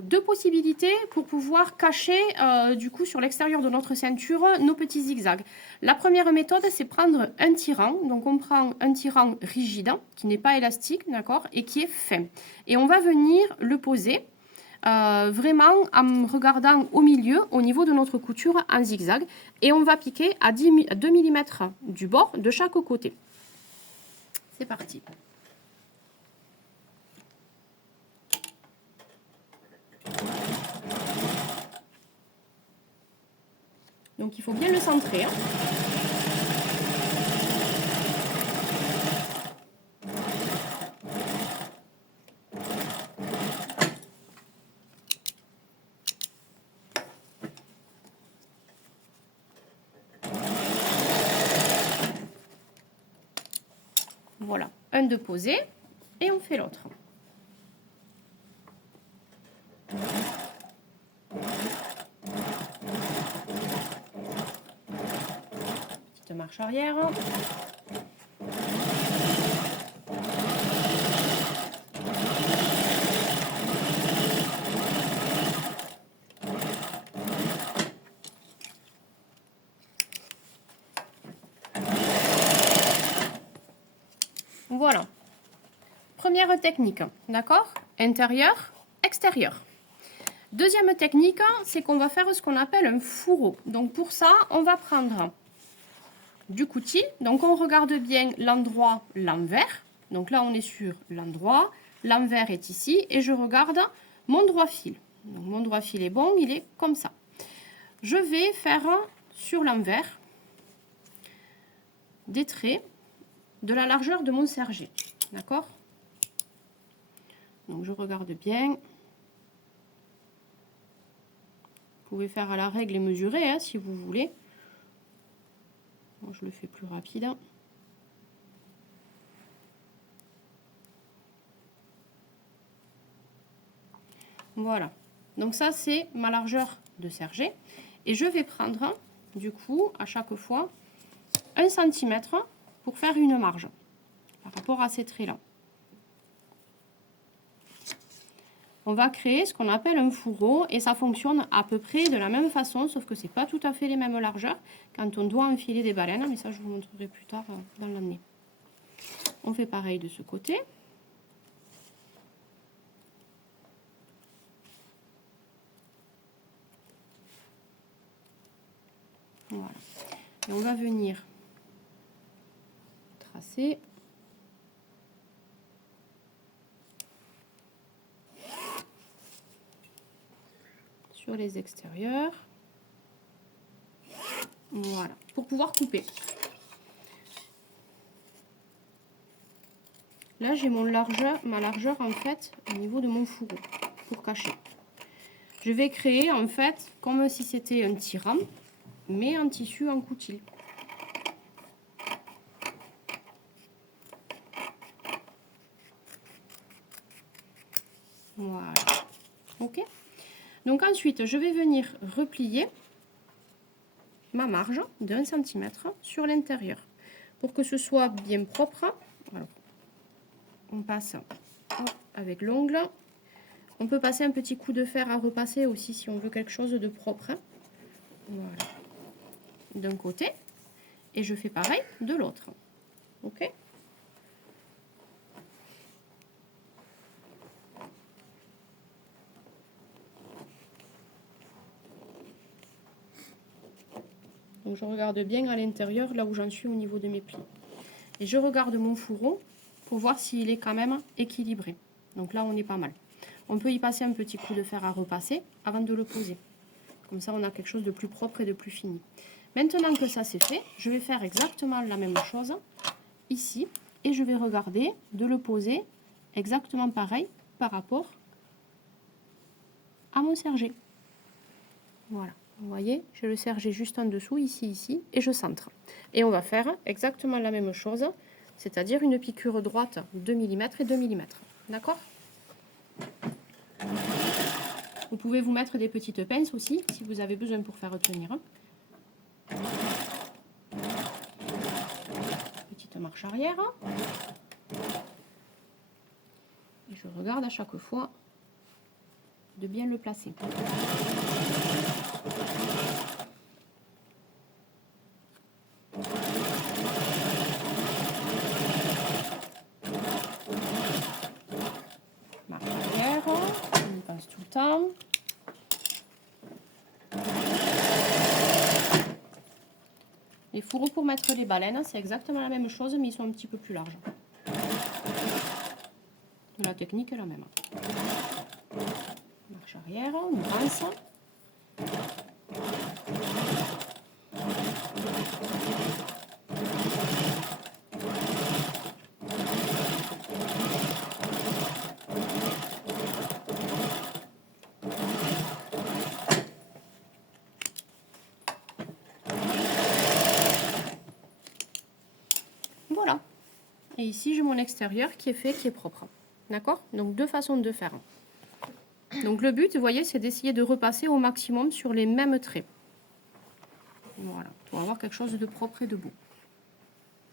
Deux possibilités pour pouvoir cacher du coup sur l'extérieur de notre ceinture nos petits zigzags. La première méthode, c'est prendre un tirant. Donc on prend un tirant rigide qui n'est pas élastique, d'accord, et qui est fin. Et on va venir le poser vraiment en regardant au milieu, au niveau de notre couture en zigzag, et on va piquer à 2 mm du bord de chaque côté. C'est parti. Donc il faut bien le centrer. Voilà, un de posé et on fait l'autre. Petite marche arrière. Voilà. Première technique, d'accord? Intérieur, extérieur. Deuxième technique, c'est qu'on va faire ce qu'on appelle un fourreau. Donc pour ça, on va prendre du coutil. Donc on regarde bien l'endroit, l'envers. Donc là, on est sur l'endroit. L'envers est ici et je regarde mon droit fil. Donc mon droit fil est bon, il est comme ça. Je vais faire sur l'envers des traits de la largeur de mon serger. D'accord? Donc je regarde bien. Vous pouvez faire à la règle et mesurer hein, si vous voulez. Moi, je le fais plus rapide. Voilà. Donc ça, c'est ma largeur de serger. Et je vais prendre, du coup, à chaque fois, 1 cm pour faire une marge par rapport à ces traits-là. On va créer ce qu'on appelle un fourreau et ça fonctionne à peu près de la même façon, sauf que c'est pas tout à fait les mêmes largeurs quand on doit enfiler des baleines, mais ça je vous montrerai plus tard dans l'année. On fait pareil de ce côté. Voilà. Et on va venir tracer. Sur les extérieurs. Voilà, pour pouvoir couper. Là, j'ai ma largeur en fait au niveau de mon fourreau pour cacher. Je vais créer en fait comme si c'était un tirant, mais en tissu en coutil. Voilà. Ok. Donc ensuite, je vais venir replier ma marge de 1 cm sur l'intérieur pour que ce soit bien propre. Alors, on passe avec l'ongle. On peut passer un petit coup de fer à repasser aussi si on veut quelque chose de propre. Voilà. D'un côté. Et je fais pareil de l'autre. Ok? Donc je regarde bien à l'intérieur, là où j'en suis au niveau de mes plis. Et je regarde mon fourreau pour voir s'il est quand même équilibré. Donc là, on est pas mal. On peut y passer un petit coup de fer à repasser avant de le poser. Comme ça, on a quelque chose de plus propre et de plus fini. Maintenant que ça c'est fait, je vais faire exactement la même chose ici. Et je vais regarder de le poser exactement pareil par rapport à mon serger. Voilà. Vous voyez, j'ai le serger juste en dessous, ici, et je centre. Et on va faire exactement la même chose, c'est-à-dire une piqûre droite 2 mm et 2 mm. D'accord? Vous pouvez vous mettre des petites pinces aussi, si vous avez besoin pour faire tenir. Petite marche arrière. Et je regarde à chaque fois de bien le placer. Marche arrière, on passe tout le temps. Les fourreaux pour mettre les baleines, c'est exactement la même chose, mais ils sont un petit peu plus larges. La technique est la même. Marche arrière, on avance. Voilà. Et ici, j'ai mon extérieur qui est fait, qui est propre. D'accord? Donc, deux façons de faire. Donc, le but, vous voyez, c'est d'essayer de repasser au maximum sur les mêmes traits. Voilà, pour avoir quelque chose de propre et de beau.